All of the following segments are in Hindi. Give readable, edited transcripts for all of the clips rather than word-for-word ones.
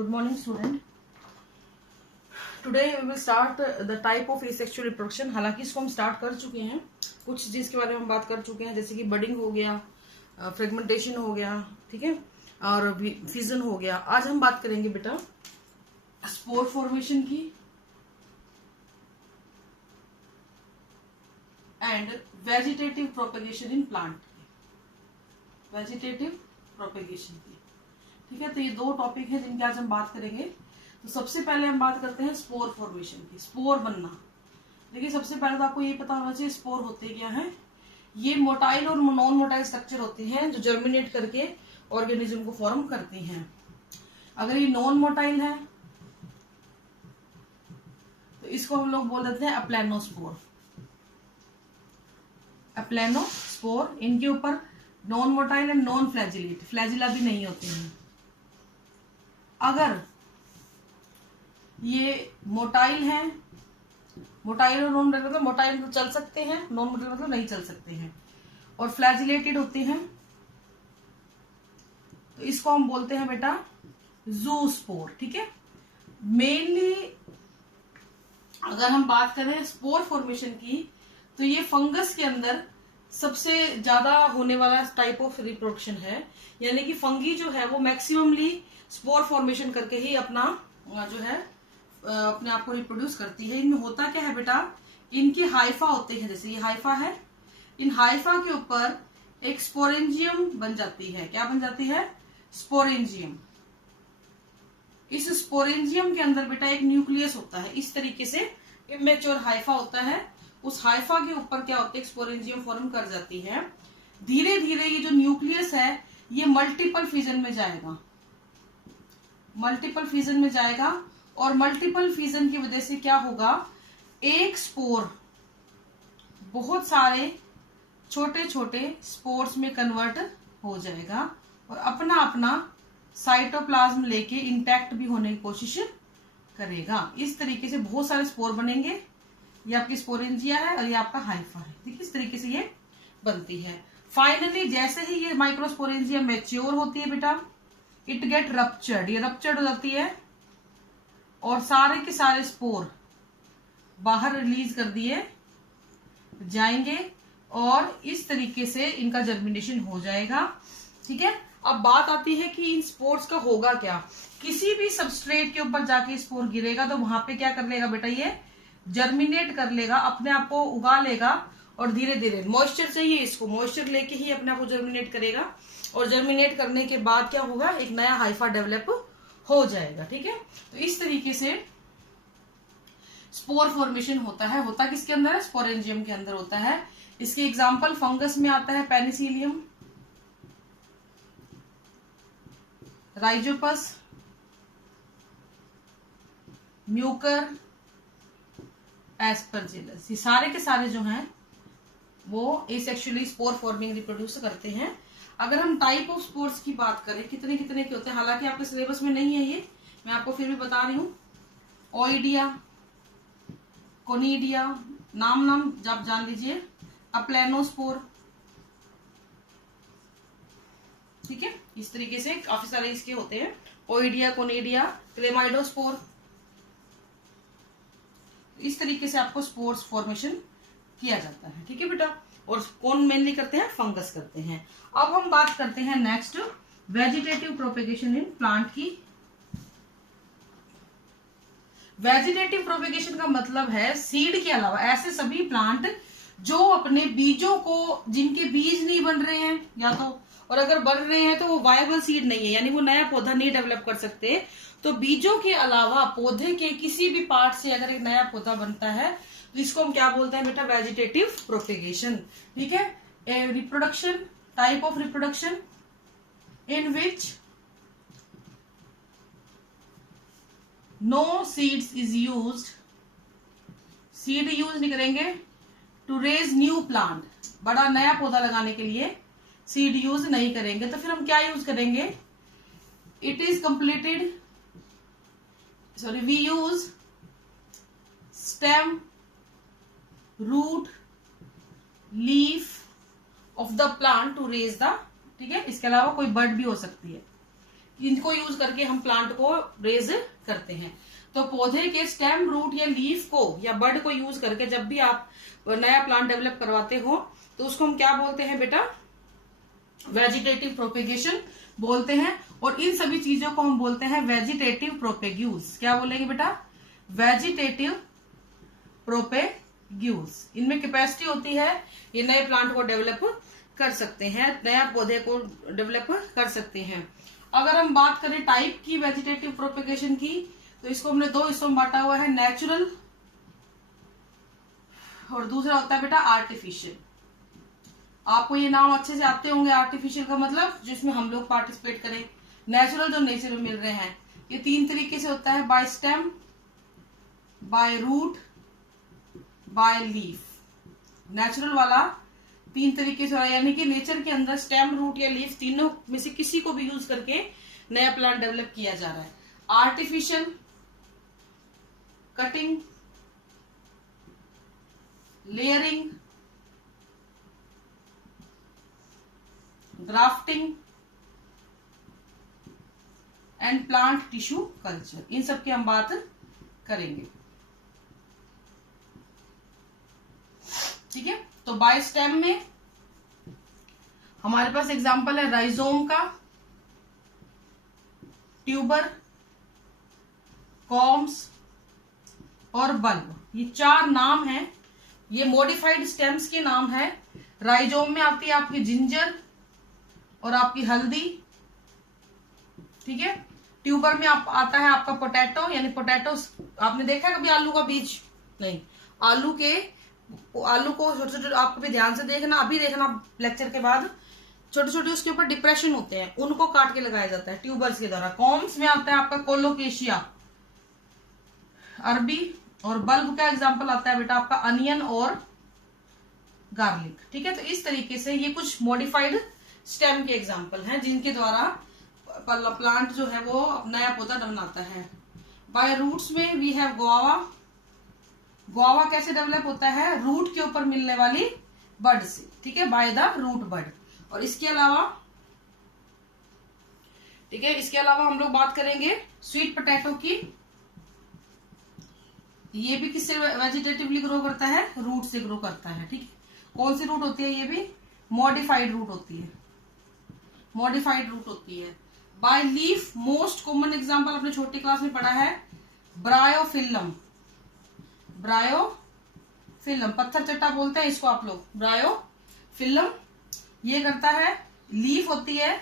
Good morning, student. Today we will start the type of asexual reproduction. हालांकि इसको हम स्टार्ट कर चुके हैं, कुछ चीज के बारे में हम बात कर चुके हैं, जैसे कि बडिंग हो गया, फ्रेगमेंटेशन हो गया, ठीक है, और फिजन हो गया. आज हम बात करेंगे बेटा स्पोर फॉर्मेशन की and vegetative propagation in plant की. वेजिटेटिव प्रोपेगेशन की, ठीक है. तो ये दो टॉपिक है जिनकी आज हम बात करेंगे. तो सबसे पहले हम बात करते हैं स्पोर फॉर्मेशन की, स्पोर बनना. देखिए सबसे पहले तो आपको ये पता होना चाहिए स्पोर होते क्या हैं. ये मोटाइल और नॉन मोटाइल स्ट्रक्चर होते हैं जो जर्मिनेट करके ऑर्गेनिज्म को फॉर्म करती हैं. अगर ये नॉन मोटाइल है तो इसको हम लोग बोल देते हैं अप्लेनोस्पोर. अप्लेनोस्पोर. इनके ऊपर non motile and non flagellate, flagella भी नहीं होते हैं. अगर ये मोटाइल है, मोटाइल और नॉन मोटाइल मतलब मोटाइल तो चल सकते हैं, नॉन मोटाइल मतलब नहीं चल सकते हैं, और फ्लैजिलेटेड होते हैं तो इसको हम बोलते हैं बेटा जूस्पोर. ठीक है. मेनली अगर हम बात करें स्पोर फॉर्मेशन की तो ये फंगस के अंदर सबसे ज्यादा होने वाला टाइप ऑफ रिप्रोडक्शन है. यानी कि फंगी जो है वो मैक्सिममली स्पोर फॉर्मेशन करके ही अपना जो है अपने आप को रिप्रोड्यूस करती है. इनमें होता क्या है बेटा, इनके हाइफा होते हैं, जैसे ये हाइफा है, इन हाइफा के ऊपर एक स्पोरेंजियम बन जाती है. क्या बन जाती है? स्पोरेंजियम. इस स्पोरेंजियम के अंदर बेटा एक न्यूक्लियस होता है. इस तरीके से इमेच्योर हाइफा होता है. उस हाइफा के ऊपर क्या होता है, स्पोरेंजियम फॉर्म कर जाती है. धीरे धीरे ये जो न्यूक्लियस है ये मल्टीपल फिजन में जाएगा, मल्टीपल फिजन में जाएगा. और मल्टीपल फिजन की वजह से क्या होगा, एक स्पोर बहुत सारे छोटे छोटे स्पोर्स में कन्वर्ट हो जाएगा और अपना अपना साइटोप्लाज्म लेके इंटैक्ट भी होने की कोशिश करेगा. इस तरीके से बहुत सारे स्पोर बनेंगे. ये आपकी स्पोरेंजिया है और ये आपका हाइफा है. ठीक है, इस तरीके से ये बनती है. फाइनली जैसे ही ये माइक्रोस्पोरेंजिया मैच्योर होती है बेटा, इट गेट रप्चर्ड. ये रप्चर्ड हो जाती है और सारे के सारे स्पोर बाहर रिलीज कर दिए जाएंगे और इस तरीके से इनका जर्मिनेशन हो जाएगा. ठीक है. अब बात आती है कि इन स्पोर्स का होगा क्या. किसी भी सबस्ट्रेट के ऊपर जाके स्पोर गिरेगा तो वहां पे क्या कर लेगा बेटा, ये जर्मिनेट कर लेगा, अपने आप को उगा लेगा और धीरे धीरे मॉइस्चर चाहिए इसको, मॉइस्चर लेके ही अपने आप को जर्मिनेट करेगा. और जर्मिनेट करने के बाद क्या होगा, एक नया हाइफा डेवलप हो जाएगा. ठीक है. तो इस तरीके से स्पोर फॉर्मेशन होता है. होता किसके अंदर है, स्पोरेंजियम के अंदर होता है. इसके एग्जांपल फंगस में आता है पेनिसिलियम, राइजोपस, म्यूकर, एस्परजिलस. ये सारे के सारे जो हैं वो एसेक्सुअली स्पोर फॉर्मिंग रिप्रोड्यूस करते हैं. अगर हम टाइप ऑफ स्पोर्स की बात करें, कितने कितने के होते हैं, हालांकि आपके सिलेबस में नहीं है ये, मैं आपको फिर भी बता रही हूँ. ओइडिया, कोनिडिया, नाम आप जान लीजिए, अप्लेनोस्पोर. ठीक है. इस तरीके से काफी सारे इसके होते हैं, ओइडिया, कोनिडिया, क्लेमाइडोस्पोर. इस तरीके से आपको स्पोर्स फॉर्मेशन किया जाता है. ठीक है बेटा. और कौन मेनली करते हैं, फंगस करते हैं. अब हम बात करते हैं next vegetative propagation in plant की. वेजिटेटिव प्रोपेगेशन का मतलब है सीड के अलावा ऐसे सभी प्लांट जो अपने बीजों को, जिनके बीज नहीं बन रहे हैं या तो, और अगर बन रहे हैं तो वो वायबल सीड नहीं है, यानी वो नया पौधा नहीं डेवलप कर सकते. तो बीजों के अलावा पौधे के किसी भी पार्ट से अगर एक नया पौधा बनता है तो इसको हम क्या बोलते हैं बेटा, वेजिटेटिव प्रोपेगेशन. ठीक है. Reproduction, type of reproduction in which no seeds is used. Seed use नहीं करेंगे टू रेज न्यू प्लांट. बड़ा नया पौधा लगाने के लिए सीड यूज नहीं करेंगे. तो फिर हम क्या यूज करेंगे, it is completed, sorry, we use stem, root, leaf of the plant to raise the. ठीक है. इसके अलावा कोई बर्ड भी हो सकती है. इनको यूज करके हम प्लांट को रेज करते हैं। तो पौधे के स्टेम, रूट या लीफ को या बड को यूज करके जब भी आप नया प्लांट डेवलप करवाते हो तो उसको हम क्या बोलते हैं बेटा, वेजिटेटिव प्रोपेगेशन बोलते हैं। और इन सभी चीजों को हम बोलते हैं वेजिटेटिव प्रोपेग्यूल्स। क्या बोलेंगे बेटा, वेजिटेटिव प्रोपेग्यूल्स। इनमें कैपेसिटी होती है, ये नए प्लांट को डेवलप कर सकते हैं, नया पौधे को डेवलप कर सकते हैं। अगर हम बात करें टाइप की वेजिटेटिव प्रोपेगेशन की, तो इसको हमने दो हिस्सों में बांटा हुआ है, नेचुरल और दूसरा होता है बेटा आर्टिफिशियल। आपको ये नाम अच्छे से आते होंगे। आर्टिफिशियल का मतलब जिसमें हम लोग पार्टिसिपेट करें, नेचुरल जो नेचर में मिल रहे हैं। ये तीन तरीके से होता है, by stem, by root, by leaf. Natural वाला तीन तरीके से हो रहा है, यानी कि नेचर के अंदर स्टेम, रूट या लीफ तीनों में से किसी को भी यूज करके नया प्लांट डेवलप किया जा रहा है। Artificial cutting, layering, grafting and plant tissue culture, इन सब की हम बात करेंगे। ठीक है, तो बाय स्टेम में हमारे पास एग्जांपल है राइजोम का, ट्यूबर, कॉम्स और बल्ब। ये चार नाम हैं, ये मॉडिफाइड स्टेम्स के नाम है। राइजोम में आती है आपकी जिंजर और आपकी हल्दी। ठीक है, ट्यूबर में आता है आपका पोटैटो, यानी पोटैटो आपने देखा है कभी आलू का बीज? नहीं, आलू को छोटे छोटे आप कभी ध्यान से देखना, अभी देखना लेक्चर के बाद, छोटे छोटे उसके ऊपर डिप्रेशन होते हैं, उनको काट के लगाया जाता है ट्यूबर्स के द्वारा। कॉम्स में आता है आपका कोलोकेशिया अरबी, और बल्ब का एग्जांपल आता है बेटा आपका अनियन और गार्लिक। ठीक है, तो इस तरीके से ये कुछ मॉडिफाइड स्टेम के एग्जांपल हैं जिनके द्वारा प्लांट जो है वो नया पौधा बनाता है। बाय रूट्स में वी हैव गुआवा। गुआवा कैसे डेवलप होता है? रूट के ऊपर मिलने वाली बड से। ठीक है, बाय द रूट बड। और इसके अलावा ठीक है, इसके अलावा हम लोग बात करेंगे स्वीट पोटैटो की। ये भी किससे वेजिटेटिवली ग्रो करता है? रूट से ग्रो करता है। ठीक है, कौन सी रूट होती है? ये भी मॉडिफाइड रूट होती है, मॉडिफाइड रूट होती है। By leaf most common example अपने छोटी क्लास में पढ़ा है ब्रायोफिल्लम। ब्रायोफिल्लम, पत्थर चट्टा बोलते हैं इसको आप लोग, ब्रायोफिल्लम। ये करता है, लीफ होती है,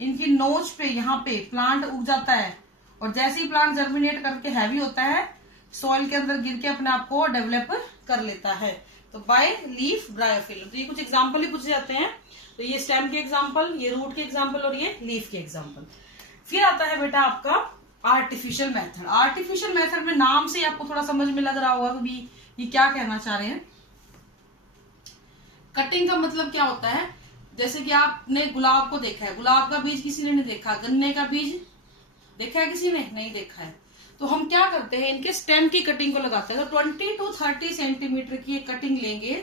इनकी नोच पे यहाँ पे प्लांट उग जाता है, और जैसे ही प्लांट जर्मिनेट करके हैवी होता है सॉइल के अंदर गिर के अपने आप को डेवलप कर लेता है। तो बाय लीफ ब्रायोफिल्म। तो ये कुछ एग्जांपल ही पूछे जाते हैं। तो ये स्टेम के एग्जांपल, ये रूट के एग्जांपल और ये लीफ के एग्जांपल। फिर आता है बेटा आपका आर्टिफिशियल मेथड। आर्टिफिशियल मेथड में नाम से आपको थोड़ा समझ में लग रहा होगा कि ये क्या कहना चाह रहे हैं। कटिंग का मतलब क्या होता है? जैसे कि आपने गुलाब को देखा है, गुलाब का बीज किसी ने नहीं देखा, गन्ने का बीज देखा है किसी ने? नहीं देखा है। तो हम क्या करते हैं, इनके स्टेम की कटिंग को लगाते हैं। तो 20 to 30 सेंटीमीटर की एक कटिंग लेंगे,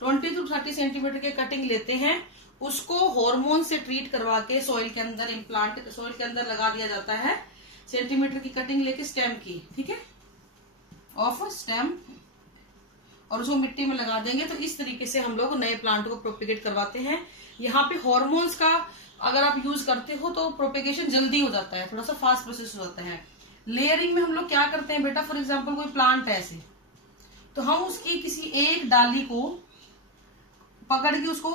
20 to 30 सेंटीमीटर की कटिंग लेते हैं, उसको हार्मोन से ट्रीट करवा के सॉइल के अंदर इम्प्लांट सॉइल के अंदर लगा दिया जाता है। सेंटीमीटर की कटिंग लेके स्टेम की, ठीक है, ऑफ स्टेम, और उसको मिट्टी में लगा देंगे। तो इस तरीके से हम लोग नए प्लांट को प्रोपेगेट करवाते हैं। यहाँ पे हार्मोन्स का अगर आप यूज करते हो तो प्रोपेगेशन जल्दी हो जाता है, थोड़ा सा फास्ट प्रोसेस हो जाता है। लेयरिंग में हम लोग क्या करते हैं बेटा, फॉर एग्जाम्पल कोई प्लांट है ऐसे, तो हम उसकी किसी एक डाली को पकड़ के उसको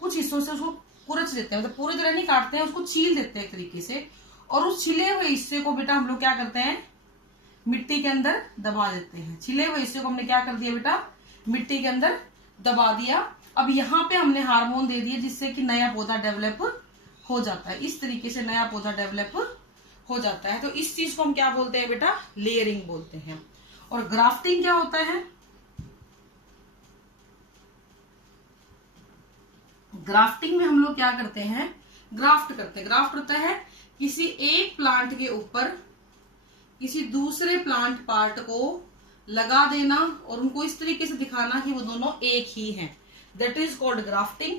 कुछ हिस्सों से उसको कुरच देते हैं, मतलब पूरी तरह नहीं काटते हैं, उसको छील देते हैं एक तरीके से, और उस छिले हुए हिस्से को बेटा हम लोग क्या करते हैं, मिट्टी के अंदर दबा देते हैं। छिले हुए हिस्से को हमने क्या कर दिया बेटा, मिट्टी के अंदर दबा दिया। अब यहाँ पे हमने हार्मोन दे दिए जिससे कि नया पौधा डेवलप हो जाता है। इस तरीके से नया पौधा डेवलप हो जाता है। तो इस चीज को हम क्या बोलते हैं बेटा, लेयरिंग बोलते हैं। और ग्राफ्टिंग क्या होता है? ग्राफ्टिंग में हम लोग क्या करते हैं, ग्राफ्ट करते हैं। ग्राफ्ट होता है किसी एक प्लांट के ऊपर किसी दूसरे प्लांट पार्ट को लगा देना और उनको इस तरीके से दिखाना कि वो दोनों एक ही हैं। That is called grafting.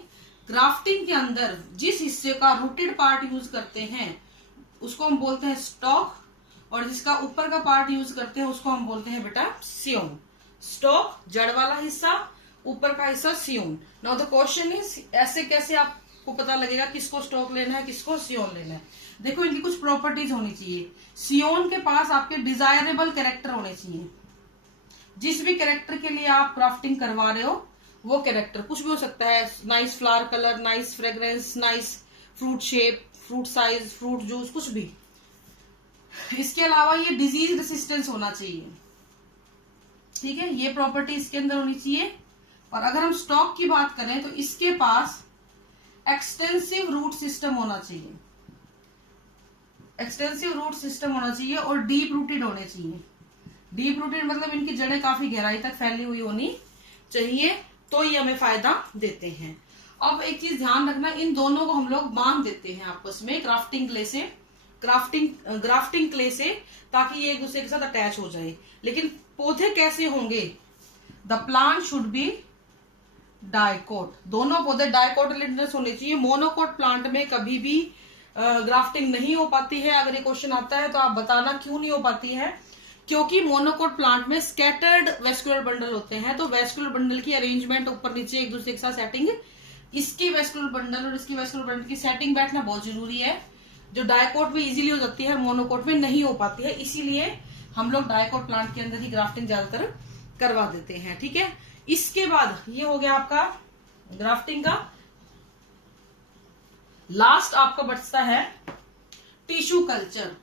Grafting के अंदर जिस हिस्से का रूटेड पार्ट यूज करते हैं उसको हम बोलते हैं स्टॉक, और जिसका ऊपर का पार्ट यूज करते हैं उसको हम बोलते हैं बेटा सियोन। स्टॉक जड़ वाला हिस्सा, ऊपर का हिस्सा सियोन। नाउ द क्वेश्चन इज, ऐसे कैसे आपको पता लगेगा किसको स्टॉक लेना है किसको सियोन लेना है? देखो, इनकी कुछ प्रॉपर्टीज होनी चाहिए। सियोन के पास आपके डिजायरेबल कैरेक्टर होने चाहिए। जिस भी कैरेक्टर के लिए आप क्राफ्टिंग करवा रहे हो वो कैरेक्टर कुछ भी हो सकता है, nice flower colour, nice fragrance, nice fruit shape, fruit size, fruit juice, कुछ भी। इसके अलावा ये डिजीज रेसिस्टेंस होना चाहिए, ठीक है, ये प्रॉपर्टी इसके अंदर होनी चाहिए। और अगर हम स्टॉक की बात करें तो इसके पास एक्सटेंसिव रूट सिस्टम होना चाहिए, एक्सटेंसिव रूट सिस्टम होना चाहिए और डीप रूटेड होने चाहिए। डीप रूटेड मतलब इनकी जड़ें काफी गहराई तक फैली हुई होनी चाहिए, तो ये हमें फायदा देते हैं। अब एक चीज ध्यान रखना, इन दोनों को हम लोग बांध देते हैं आपस में ग्राफ्टिंग क्ले से, ग्राफ्टिंग क्ले से, ताकि ये एक दूसरे के साथ अटैच हो जाए। लेकिन पौधे कैसे होंगे? The plant should be dicot, दोनों पौधे डाइकोटिलेडनस होने चाहिए। मोनोकोट प्लांट में कभी भी ग्राफ्टिंग नहीं हो पाती है। अगर ये क्वेश्चन आता है तो आप बताना क्यों नहीं हो पाती है। क्योंकि मोनोकोट प्लांट में स्कैटर्ड वेस्कुलर बंडल होते हैं, तो वेस्कुलर बंडल की अरेंजमेंट ऊपर नीचे एक दूसरे के साथ सेटिंग, इसकी वेस्कुलर बंडल और इसकी वेस्कुलर बंडल की सेटिंग बैठना बहुत जरूरी है, जो डाइकोट में इजीली हो जाती है, मोनोकोट में नहीं हो पाती है। इसीलिए हम लोग डाइकोट प्लांट के अंदर ही ग्राफ्टिंग ज्यादातर करवा देते हैं, ठीक है। इसके बाद ये हो गया आपका ग्राफ्टिंग का। लास्ट आपका बचता है टिश्यू कल्चर।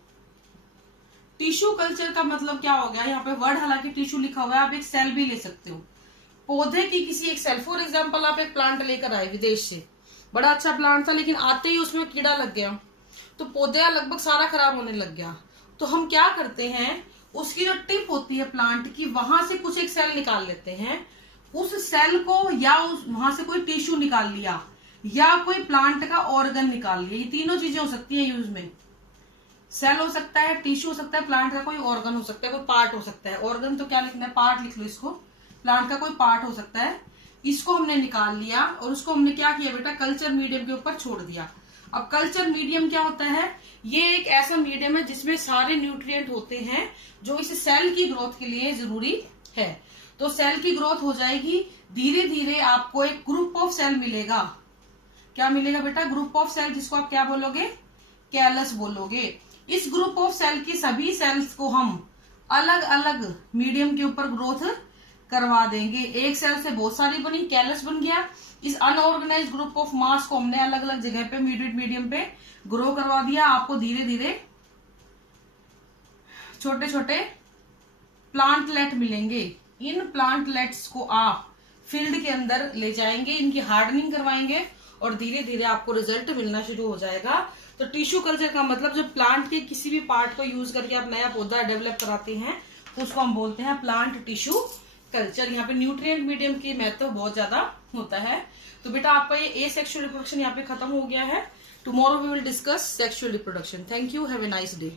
टिश्यू कल्चर का मतलब क्या हो गया? यहाँ पे वर्ड हालांकि टिश्यू लिखा हुआ है, आप एक सेल भी ले सकते हो, पौधे की किसी एक सेल। फॉर एग्जाम्पल आप एक प्लांट लेकर आए विदेश से, बड़ा अच्छा प्लांट था, लेकिन आते ही उसमें कीड़ा लग गया तो पौधा लगभग सारा खराब होने लग गया। तो हम क्या करते हैं, उसकी जो टिप होती है प्लांट की, वहां से कुछ एक सेल निकाल लेते हैं। उस सेल को या वहां से कोई टिश्यू निकाल लिया या कोई प्लांट का ऑर्गन निकाल लिया, ये तीनों चीजें हो सकती है यूज में। सेल हो सकता है, टिश्यू हो सकता है, प्लांट का कोई ऑर्गन हो सकता है, कोई पार्ट हो सकता है। ऑर्गन तो क्या लिखना है, पार्ट लिख लो इसको। प्लांट का कोई पार्ट हो सकता है, इसको हमने निकाल लिया और उसको हमने क्या किया बेटा, कल्चर मीडियम के ऊपर छोड़ दिया। अब कल्चर मीडियम क्या होता है? ये एक ऐसा मीडियम है जिसमें सारे न्यूट्रिएंट होते हैं जो इस सेल की ग्रोथ के लिए जरूरी है। तो सेल की ग्रोथ हो जाएगी, धीरे धीरे आपको एक ग्रुप ऑफ सेल मिलेगा। क्या मिलेगा बेटा? ग्रुप ऑफ सेल, जिसको आप क्या बोलोगे, कैलस बोलोगे। इस ग्रुप ऑफ सेल की सभी सेल्स को हम अलग अलग मीडियम के ऊपर ग्रोथ करवा देंगे। एक सेल से बहुत सारी बनी, कैलस बन गया। इस अनऑर्गेनाइज ग्रुप ऑफ मास को हमने अलग अलग जगह पे मीडियम पे ग्रो करवा दिया। आपको धीरे धीरे छोटे छोटे प्लांटलेट मिलेंगे। इन प्लांटलेट्स को आप फील्ड के अंदर ले जाएंगे, इनकी हार्डनिंग करवाएंगे और धीरे धीरे आपको रिजल्ट मिलना शुरू हो जाएगा। तो टिश्यू कल्चर का मतलब जब प्लांट के किसी भी पार्ट को यूज करके आप नया पौधा डेवलप कराते हैं तो उसको हम बोलते हैं प्लांट टिश्यू कल्चर। यहाँ पे न्यूट्रिएंट मीडियम की महत्व बहुत ज्यादा होता है। तो बेटा आपका ये ए सेक्सुअल रिप्रोडक्शन यहाँ पे खत्म हो गया है। Tomorrow we will discuss sexual reproduction. Thank you, have a nice day.